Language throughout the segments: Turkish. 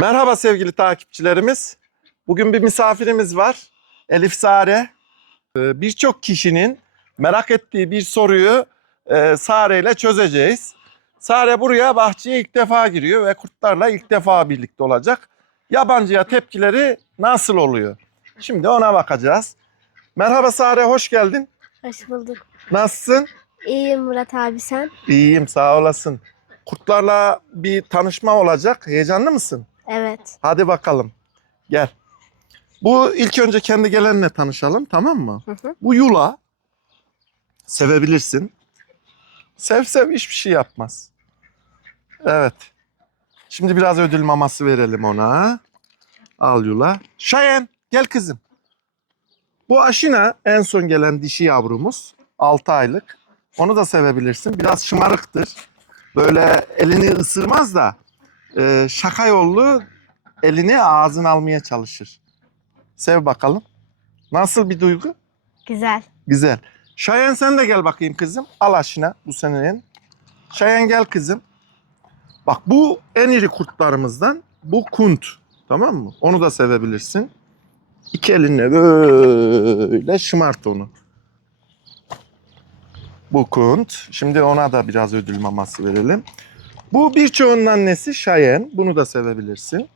Merhaba sevgili takipçilerimiz. Bugün bir misafirimiz var. Elif Sare. Ee, Birçok kişinin merak ettiği bir soruyu e, Sare ile çözeceğiz. Sare buraya bahçeye ilk defa giriyor ve kurtlarla ilk defa birlikte olacak. Yabancıya tepkileri nasıl oluyor? Şimdi ona bakacağız. Merhaba Sare, hoş geldin. Hoş bulduk. Nasılsın? İyiyim Murat abi sen? İyiyim, sağ olasın. Kurtlarla bir tanışma olacak. Heyecanlı mısın? Evet. Hadi bakalım. Gel. Bu ilk önce kendi gelenle tanışalım tamam mı? Hı hı. Bu yula sevebilirsin. Sev sev hiçbir şey yapmaz. Evet. Şimdi biraz ödül maması verelim ona. Al yula. Şayen gel kızım. Bu aşina en son gelen dişi yavrumuz. 6 aylık. Onu da sevebilirsin. Biraz şımarıktır. Böyle elini ısırmaz da e, şaka yollu elini ağzına almaya çalışır. Sev bakalım. Nasıl bir duygu? Güzel. Güzel. Şayan sen de gel bakayım kızım. Al aşına bu senin. Şayan gel kızım. Bak bu en iri kurtlarımızdan. Bu kunt. Tamam mı? Onu da sevebilirsin. İki elinle böyle şımart onu. Bu kunt. Şimdi ona da biraz ödül maması verelim. Bu birçoğunun annesi Şayen. Bunu da sevebilirsin.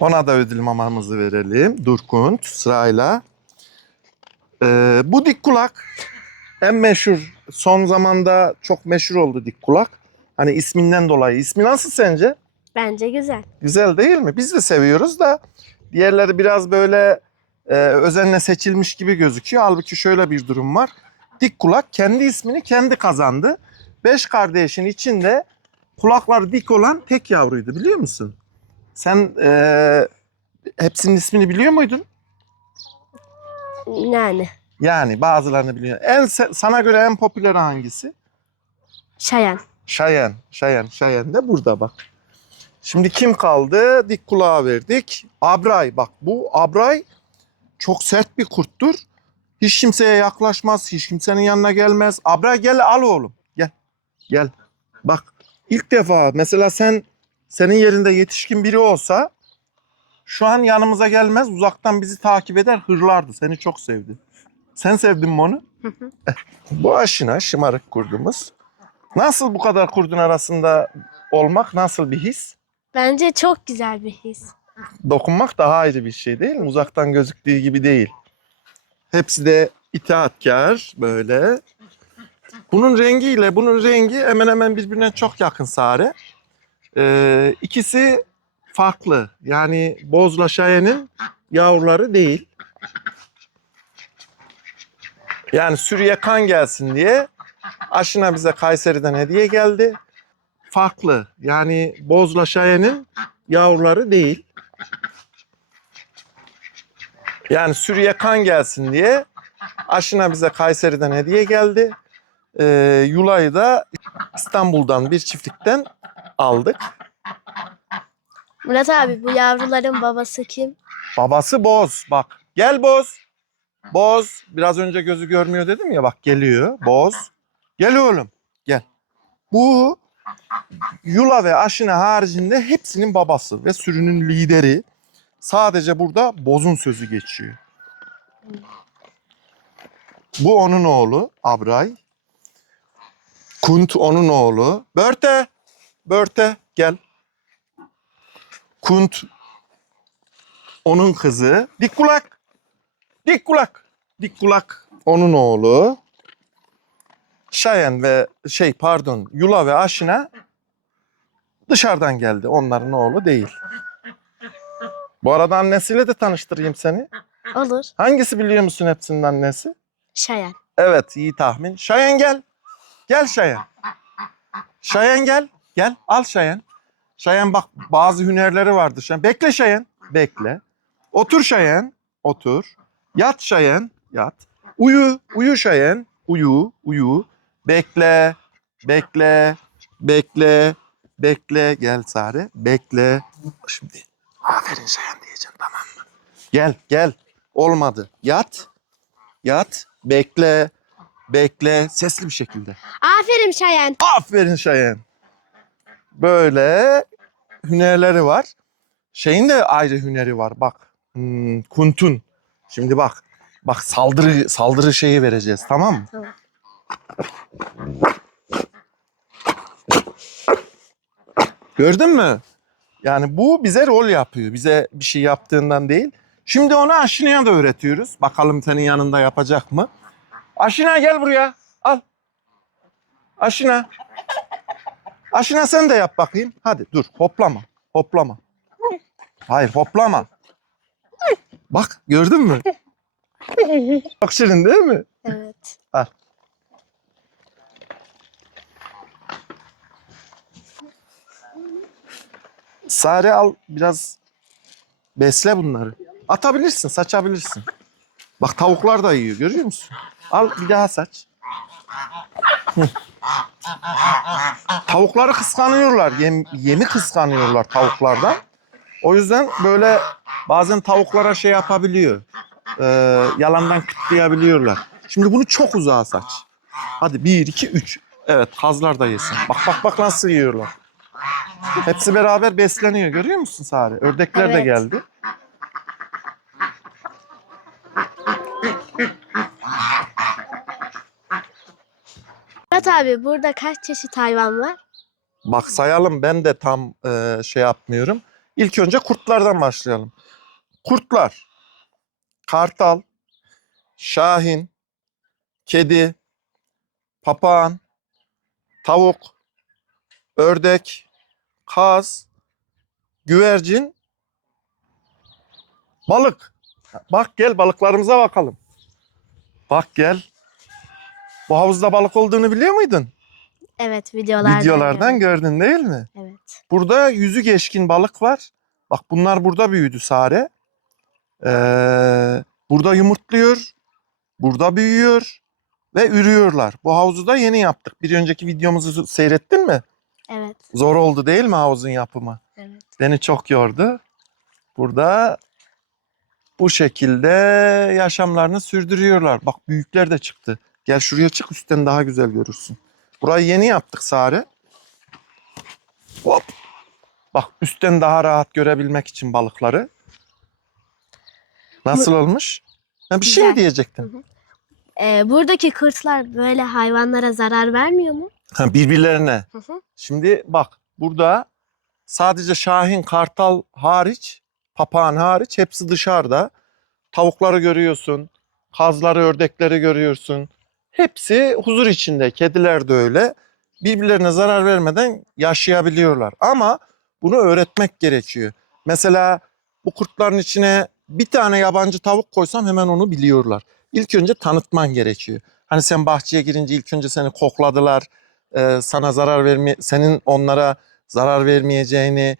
Ona da ödül mamamızı verelim. Durkunt sırayla. Ee, bu dik kulak en meşhur. Son zamanda çok meşhur oldu dik kulak. Hani isminden dolayı. İsmi nasıl sence? Bence güzel. Güzel değil mi? Biz de seviyoruz da diğerleri biraz böyle e, özenle seçilmiş gibi gözüküyor. Halbuki şöyle bir durum var. Dik kulak kendi ismini kendi kazandı. Beş kardeşin içinde kulaklar dik olan tek yavruydu biliyor musun? Sen e, hepsinin ismini biliyor muydun? Yani. Yani bazılarını biliyor. En sana göre en popüler hangisi? Şayan. Şayen. Şayen. Şayen de burada bak. Şimdi kim kaldı? Dik kulağa verdik. Abray. Bak bu Abray çok sert bir kurttur. Hiç kimseye yaklaşmaz. Hiç kimsenin yanına gelmez. Abray gel al oğlum. Gel. Bak ilk defa mesela sen senin yerinde yetişkin biri olsa şu an yanımıza gelmez. Uzaktan bizi takip eder. Hırlardı. Seni çok sevdi. Sen sevdin mi onu? Bu aşina şımarık kurdumuz. Nasıl bu kadar kurdun arasında olmak nasıl bir his? Bence çok güzel bir his. Dokunmak daha ayrı bir şey değil mi? Uzaktan gözüktüğü gibi değil. Hepsi de itaatkar böyle. Bunun rengiyle bunun rengi hemen hemen birbirine çok yakın Sare. Ee, ikisi farklı. Yani Bozla Şayen'in yavruları değil. Yani sürüye kan gelsin diye aşına bize Kayseri'den hediye geldi. Farklı. Yani Bozla Şayen'in yavruları değil. Yani sürüye kan gelsin diye aşına bize Kayseri'den hediye geldi. Ee, Yulay'ı da İstanbul'dan bir çiftlikten aldık. Murat abi bu yavruların babası kim? Babası Boz. Bak gel Boz. Boz. Biraz önce gözü görmüyor dedim ya bak geliyor. Boz. Gel oğlum. Gel. Bu Yula ve Aşina haricinde hepsinin babası ve sürünün lideri. Sadece burada Boz'un sözü geçiyor. Bu onun oğlu Abray. Kunt onun oğlu. Börte. Börte gel. Kunt onun kızı. Dik kulak. Dik kulak. Dik kulak onun oğlu. Şayen ve şey pardon Yula ve Aşina dışarıdan geldi. Onların oğlu değil. Bu arada annesiyle de tanıştırayım seni. Olur. Hangisi biliyor musun hepsinin annesi? Şayan. Evet iyi tahmin. Şayen gel. Gel Şayen. Şayen gel. Gel al Şayen. Şayen bak bazı hünerleri vardır. Şayen. Bekle Şayen. Bekle. Otur Şayen. Otur. Yat Şayen. Yat. Uyu. Uyu Şayen. Uyu. Uyu. Bekle. Bekle. Bekle. Bekle. Gel Sare. Bekle. Şimdi aferin Şayen diyeceğim tamam mı? Gel gel. Olmadı. Yat. Yat. Bekle. Bekle. Sesli bir şekilde. Aferin Şayan. Aferin Şayen. Böyle hünerleri var. Şeyin de ayrı hüneri var. Bak. Hmm, kuntun. Şimdi bak. Bak saldırı saldırı şeyi vereceğiz tamam mı? Tamam. Gördün mü? Yani bu bize rol yapıyor. Bize bir şey yaptığından değil. Şimdi onu Aşina'ya da öğretiyoruz. Bakalım senin yanında yapacak mı? Aşina gel buraya. Al. Aşina. Aşina sen de yap bakayım. Hadi dur hoplama. Hoplama. Hayır hoplama. Bak gördün mü? Çok şirin değil mi? Evet. Sare al biraz besle bunları. Atabilirsin, saçabilirsin. Bak tavuklar da yiyor görüyor musun? Al bir daha saç. Tavukları kıskanıyorlar. Yem, yemi kıskanıyorlar tavuklardan. O yüzden böyle bazen tavuklara şey yapabiliyor. Ee, yalandan kıtlayabiliyorlar. Şimdi bunu çok uzağa saç. Hadi bir, iki, üç. Evet kazlar da yesin. Bak bak bak nasıl yiyorlar. Hepsi beraber besleniyor görüyor musun Sare? Ördekler de Evet. geldi. Murat abi burada kaç çeşit hayvan var? Bak sayalım ben de tam e, şey yapmıyorum. İlk önce kurtlardan başlayalım. Kurtlar, kartal, şahin, kedi, papağan, tavuk, ördek, kaz, güvercin, balık. Bak gel balıklarımıza bakalım. Bak gel. Bu havuzda balık olduğunu biliyor muydun? Evet videolardan. Videolardan gördüm. gördün değil mi? Evet. Burada yüzü geçkin balık var. Bak bunlar burada büyüdü Sare. Ee, burada yumurtluyor. Burada büyüyor. Ve ürüyorlar. Bu havuzu da yeni yaptık. Bir önceki videomuzu seyrettin mi? Evet. Zor oldu değil mi havuzun yapımı? Evet. Beni çok yordu. Burada bu şekilde yaşamlarını sürdürüyorlar. Bak büyükler de çıktı. Gel şuraya çık üstten daha güzel görürsün. Burayı yeni yaptık Sare. Hop. Bak üstten daha rahat görebilmek için balıkları. Nasıl olmuş? Ha, bir şey mi diyecektin? Ee, buradaki kurtlar böyle hayvanlara zarar vermiyor mu? Ha, birbirlerine. Hı hı. Şimdi bak burada sadece Şahin Kartal hariç, papağan hariç hepsi dışarıda. Tavukları görüyorsun, kazları, ördekleri görüyorsun. Hepsi huzur içinde. Kediler de öyle. Birbirlerine zarar vermeden yaşayabiliyorlar. Ama bunu öğretmek gerekiyor. Mesela bu kurtların içine bir tane yabancı tavuk koysam hemen onu biliyorlar. İlk önce tanıtman gerekiyor. Hani sen bahçeye girince ilk önce seni kokladılar e, sana zarar verme, senin onlara zarar vermeyeceğini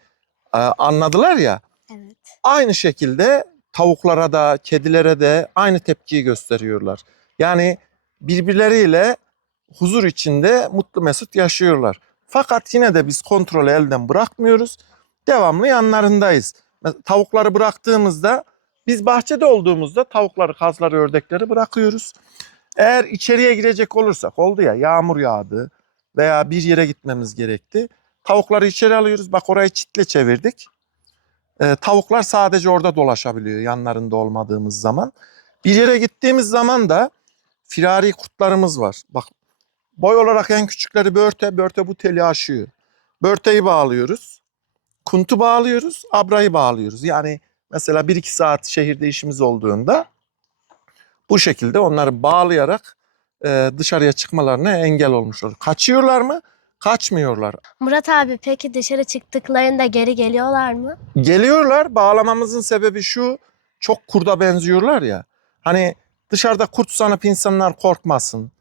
e, anladılar ya. Evet. Aynı şekilde tavuklara da, kedilere de aynı tepkiyi gösteriyorlar. Yani birbirleriyle huzur içinde mutlu mesut yaşıyorlar. Fakat yine de biz kontrolü elden bırakmıyoruz. Devamlı yanlarındayız. Tavukları bıraktığımızda biz bahçede olduğumuzda tavukları, kazları, ördekleri bırakıyoruz. Eğer içeriye girecek olursak oldu ya yağmur yağdı veya bir yere gitmemiz gerekti. Tavukları içeri alıyoruz. Bak orayı çitle çevirdik. Ee, tavuklar sadece orada dolaşabiliyor yanlarında olmadığımız zaman. Bir yere gittiğimiz zaman da firari kurtlarımız var. Bak boy olarak en küçükleri börte. Börte bu teli aşıyor. Börteyi bağlıyoruz. Kuntu bağlıyoruz. Abrayı bağlıyoruz. Yani mesela 1-2 saat şehirde işimiz olduğunda bu şekilde onları bağlayarak e, dışarıya çıkmalarına engel olmuş olur. Kaçıyorlar mı? Kaçmıyorlar. Murat abi peki dışarı çıktıklarında geri geliyorlar mı? Geliyorlar. Bağlamamızın sebebi şu. Çok kurda benziyorlar ya. Hani dışarıda kurt sanıp insanlar korkmasın.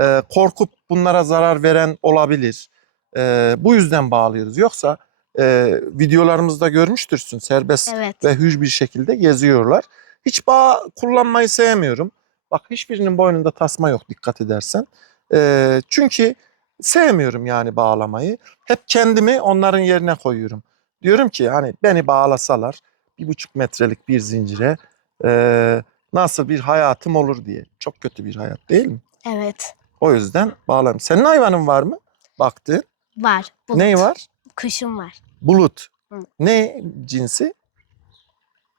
Ee, korkup bunlara zarar veren olabilir. Ee, bu yüzden bağlıyoruz. Yoksa e, videolarımızda görmüştürsün. Serbest Evet. ve hüz bir şekilde geziyorlar. Hiç bağ kullanmayı sevmiyorum. Bak hiçbirinin boynunda tasma yok dikkat edersen. Ee, çünkü sevmiyorum yani bağlamayı. Hep kendimi onların yerine koyuyorum. Diyorum ki hani beni bağlasalar bir buçuk metrelik bir zincire eee, nasıl bir hayatım olur diye. Çok kötü bir hayat değil mi? Evet. O yüzden bağlarım. Senin hayvanın var mı? Baktın. Var. Bulut. Ney var? Kuşum var. Bulut. Hı. Ne cinsi?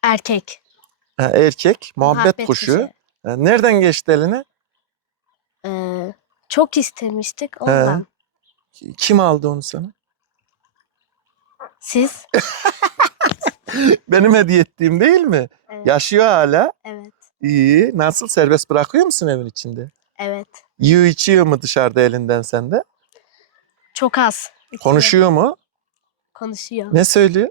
Erkek. Ha, erkek, muhabbet, kuşu. Ha, Nereden geçti eline? Ee, çok istemiştik ondan. Kim aldı onu sana? Siz? Benim hediye ettiğim değil mi? Evet. Yaşıyor hala. Evet. İyi. Nasıl? Serbest bırakıyor musun evin içinde? Evet. Yiyor içiyor mu dışarıda elinden sende? Çok az. Konuşuyor mu? Konuşuyor. Ne söylüyor?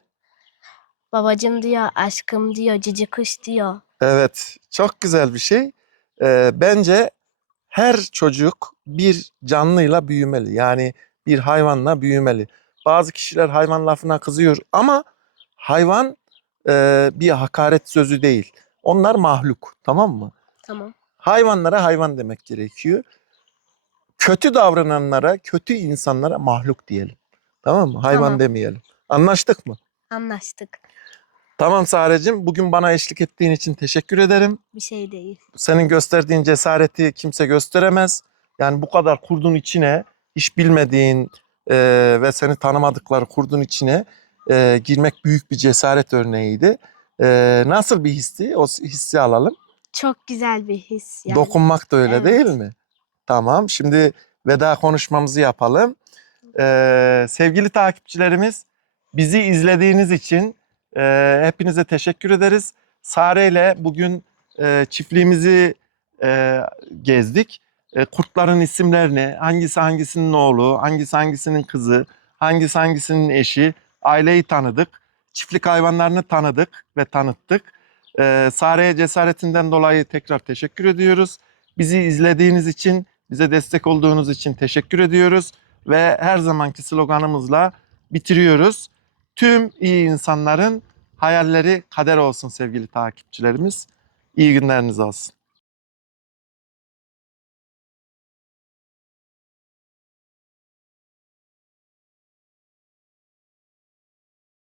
Babacım diyor, aşkım diyor, cici kuş diyor. Evet. Çok güzel bir şey. Ee, bence her çocuk bir canlıyla büyümeli. Yani bir hayvanla büyümeli. Bazı kişiler hayvan lafına kızıyor ama hayvan e, bir hakaret sözü değil. Onlar mahluk. Tamam mı? Tamam. hayvanlara hayvan demek gerekiyor. Kötü davrananlara, kötü insanlara mahluk diyelim. Tamam mı? Hayvan Tamam. demeyelim. Anlaştık mı? Anlaştık. Tamam Sarecim, bugün bana eşlik ettiğin için teşekkür ederim. Bir şey değil. Senin gösterdiğin cesareti kimse gösteremez. Yani bu kadar kurdun içine, hiç bilmediğin e, ve seni tanımadıkları kurdun içine e, girmek büyük bir cesaret örneğiydi. E, nasıl bir histi? O hissi alalım. Çok güzel bir his. Yani. Dokunmak da öyle Evet. değil mi? Tamam. Şimdi veda konuşmamızı yapalım. Ee, sevgili takipçilerimiz, bizi izlediğiniz için e, hepinize teşekkür ederiz. Sare ile bugün e, çiftliğimizi e, gezdik. E, kurtların isimlerini, hangisi hangisinin oğlu, hangisi hangisinin kızı, hangisi hangisinin eşi, aileyi tanıdık. Çiftlik hayvanlarını tanıdık ve tanıttık. Ee, Sare'ye cesaretinden dolayı tekrar teşekkür ediyoruz. Bizi izlediğiniz için, bize destek olduğunuz için teşekkür ediyoruz. Ve her zamanki sloganımızla bitiriyoruz. Tüm iyi insanların hayalleri kader olsun sevgili takipçilerimiz. İyi günleriniz olsun.